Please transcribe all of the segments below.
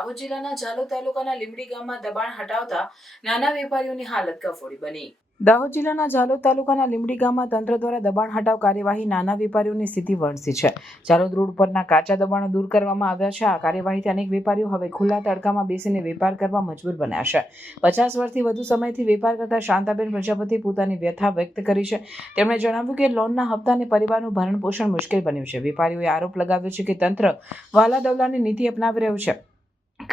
દાહોદ જિલ્લાના ઝાલોદ તાલુકાના લીમડી ગામમાં દબાણ હટાવતા નાના વેપારીઓની હાલત કફોડી બની. દાહોદ જિલ્લાના ઝાલોદ તાલુકાના લીમડી ગામમાં તંત્ર દ્વારા દબાણ હટાવ કાર્યવાહી નાના વેપારીઓની સ્થિતિ વણસી છે. ઝાલોદ રોડ પરના કાચા દબાણો દૂર કરવામાં આવ્યા છે. આ કાર્યવાહીથી અનેક વેપારીઓ હવે ખુલ્લા તડકામાં બેસીને વેપાર કરવા મજબૂર બન્યા છે. પચાસ વર્ષથી વધુ સમયથી વેપાર કરતા શાંતાબેન પ્રજાપતિ પોતાની વ્યથા વ્યક્ત કરી છે. તેમણે જણાવ્યું કે લોનના હપ્તાને પરિવારનું ભરણ પોષણ મુશ્કેલ બન્યું છે. વેપારીઓએ આરોપ લગાવ્યો છે કે તંત્ર વાલા દવલાની નીતિ અપનાવી રહ્યું છે.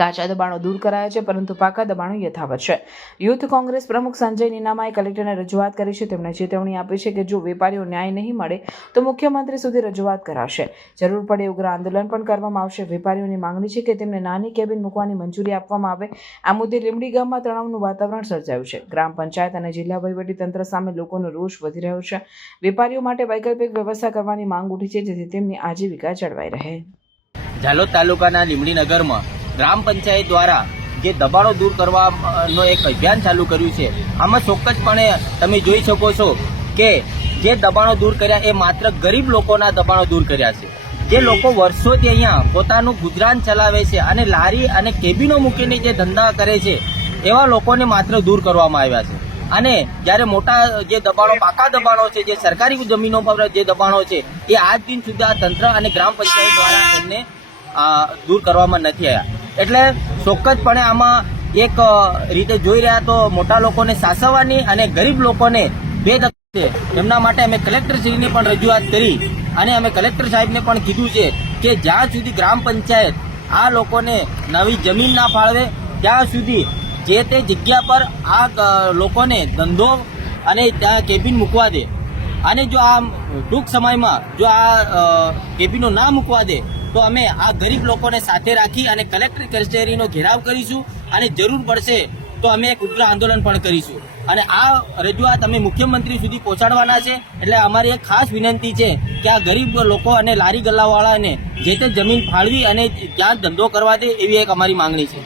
કાચા દબાણો દૂર કરાયા છે, પરંતુ પાકા દબાણો યથાવત છે. યુથ કોંગ્રેસ પ્રમુખ સંજય નીનામાએ કલેક્ટરને રજૂઆત કરી છે. તેમણે ચેતવણી આપી છે કે જો વેપારીઓ ન્યાય નહીં મળે, તો મુખ્યમંત્રી સુધી રજૂઆત કરાશે. જરૂર પડે ઉગ્ર આંદોલન પણ કરવામાં આવશે. વેપારીઓની માંગણી છે કે તેમને નાની કેબિન મૂકવાની મંજૂરી આપવામાં આવે. આ મુદ્દે લીમડી ગામમાં તણાવનું વાતાવરણ સર્જાયું છે. ગ્રામ પંચાયત અને જિલ્લા તંત્ર સામે લોકોનો રોષ વધી રહ્યો છે. વેપારીઓ માટે વૈકલ્પિક વ્યવસ્થા કરવાની માંગ ઉઠી છે, જેથી તેમની આજીવિકા જળવાઈ રહે. ઝાલોદ તાલુકાના લીમડી ગ્રામ પંચાયત દ્વારા જે દબાણો દૂર કરવાનો એક અભિયાન ચાલુ કર્યું છે, આમાં ચોક્કસપણે તમે જોઈ શકો છો કે જે દબાણો દૂર કર્યા એ માત્ર ગરીબ લોકોના દબાણો દૂર કર્યા છે. જે લોકો વર્ષોથી અહીંયા પોતાનું ગુજરાન ચલાવે છે અને લારી અને કેબિનો મૂકીને જે ધંધા કરે છે, એવા લોકોને માત્ર દૂર કરવામાં આવ્યા છે. અને જ્યારે મોટા જે દબાણો, પાકા દબાણો છે, જે સરકારી જમીનો પર જે દબાણો છે, એ આજ દિન સુધી આ તંત્ર અને ગ્રામ પંચાયત દ્વારા એમને દૂર કરવામાં નથી આવ્યા. એટલે ચોક્કસપણે આમાં એક રીતે જોઈ રહ્યા તો મોટા લોકોને સાસવવાની અને ગરીબ લોકોને બે છે એમના માટે અમે કલેક્ટરશ્રીને પણ રજૂઆત કરી અને અમે કલેક્ટર સાહેબને પણ કીધું છે કે જ્યાં સુધી ગ્રામ પંચાયત આ લોકોને નવી જમીન ના ફાળવે, ત્યાં સુધી જે તે જગ્યા પર આ લોકોને ધંધો અને ત્યાં કેબિન મૂકવા દે. અને જો આ ટૂંક સમયમાં જો આ કેબિનો ના મૂકવા દે તો અમે આ ગરીબ લોકોને સાથે રાખી અને કલેક્ટર કચેરીનો ઘેરાવ કરીશું અને જરૂર પડશે તો અમે એક ઉગ્ર આંદોલન પણ કરીશું. અને આ રજૂઆત અમે મુખ્યમંત્રી સુધી પહોંચાડવાના છે. એટલે અમારી એક ખાસ વિનંતી છે કે આ ગરીબ લોકો અને લારી ગલ્લાવાળાને જે તે જમીન ફાળવી અને ત્યાં ધંધો કરવા દે એવી એક અમારી માંગણી છે.